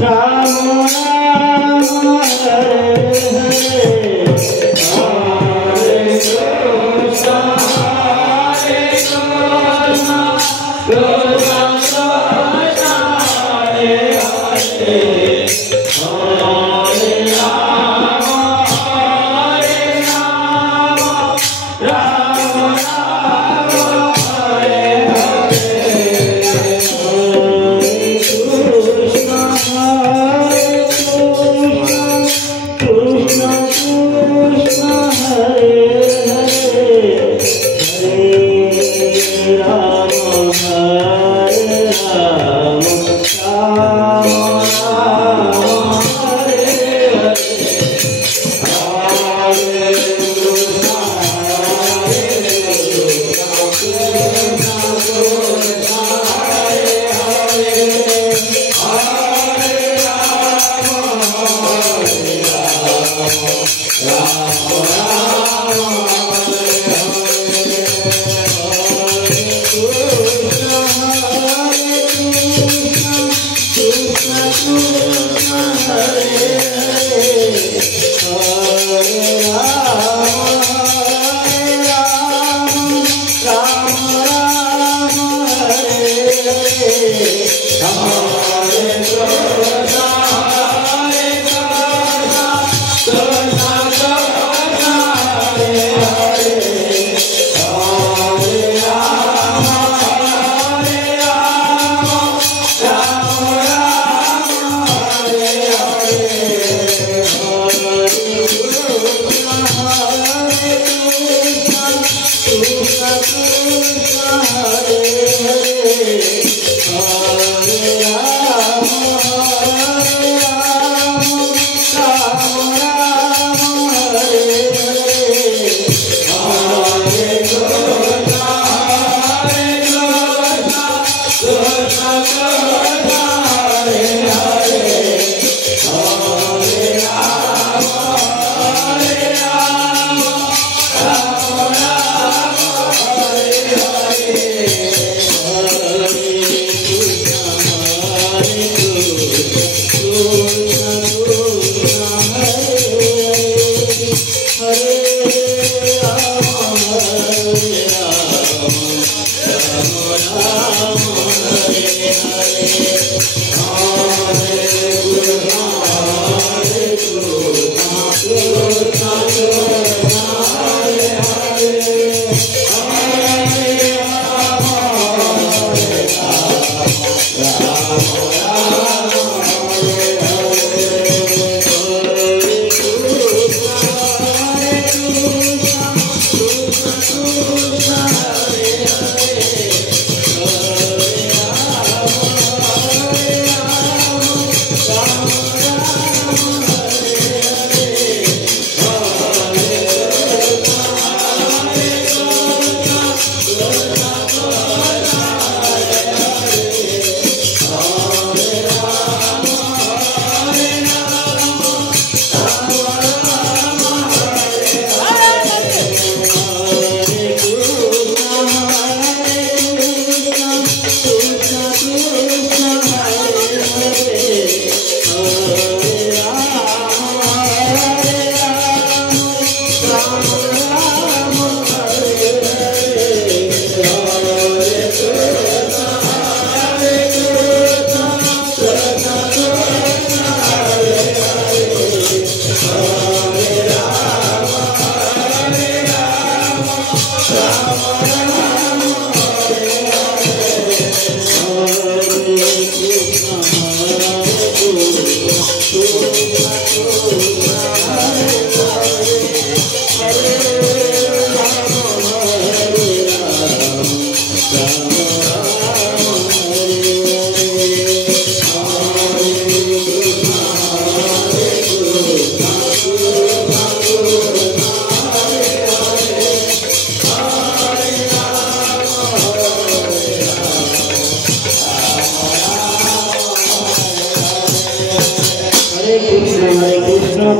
Ram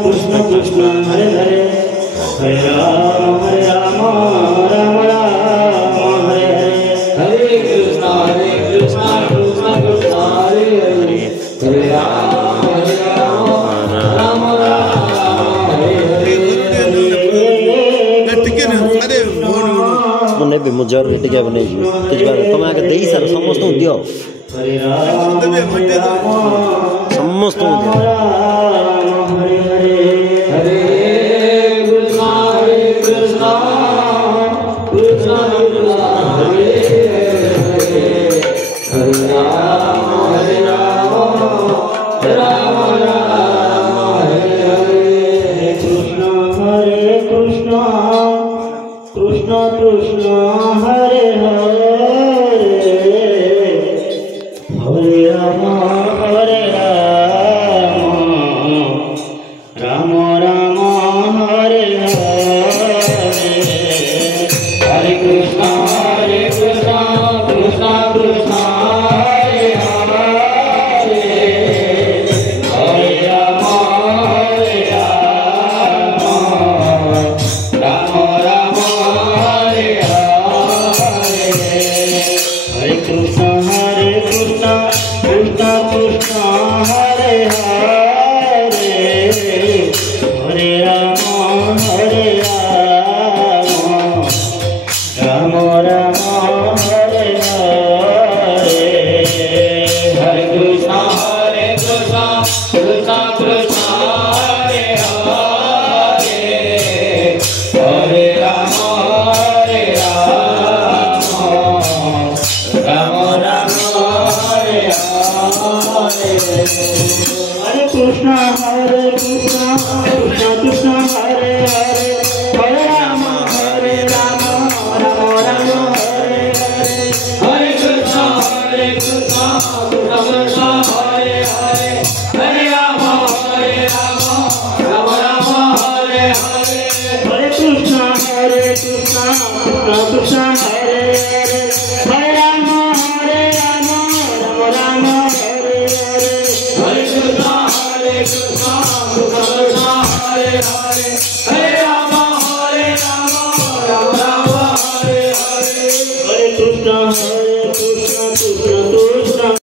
Krishna Krishna Hare Hare Hare Ram Ram Ram Hare Hare Hare Krishna Krishna Krishna Hare Hare Hare Ram Ram बटिका बनेइछु त्यसबारे तपाईहरुको देही sir समस्त दियो समस्त दियो हरे कृष्णा कृष्णा कृष्णा हरे हरे राम राम राम हरे हरे कृष्णा कृष्णा कृष्णा हरे हरे हरे राम राम राम हरे हरे हरे कृष्णा कृष्णा कृष्णा हरे हरे हरे राम राम राम हरे हरे हरे कृष्णा कृष्णा कृष्णा हरे हरे हरे राम राम राम हरे हरे हरे कृष्णा कृष्णा कृष्णा हरे हरे हरे राम राम राम हरे हरे हरे कृष्णा कृष्णा कृष्णा हरे हरे हरे राम राम राम हरे हरे हरे कृष्णा कृष्णा कृष्णा हरे हरे हरे राम राम राम हरे हरे हरे कृष्णा कृष्णा कृष्णा हरे हरे हरे राम राम हरे हरे हरे कृष्णा कृष्णा कृष्णा हरे हरे हरे राम राम राम हरे हरे हरे कृष्णा कृष्णा कृष्णा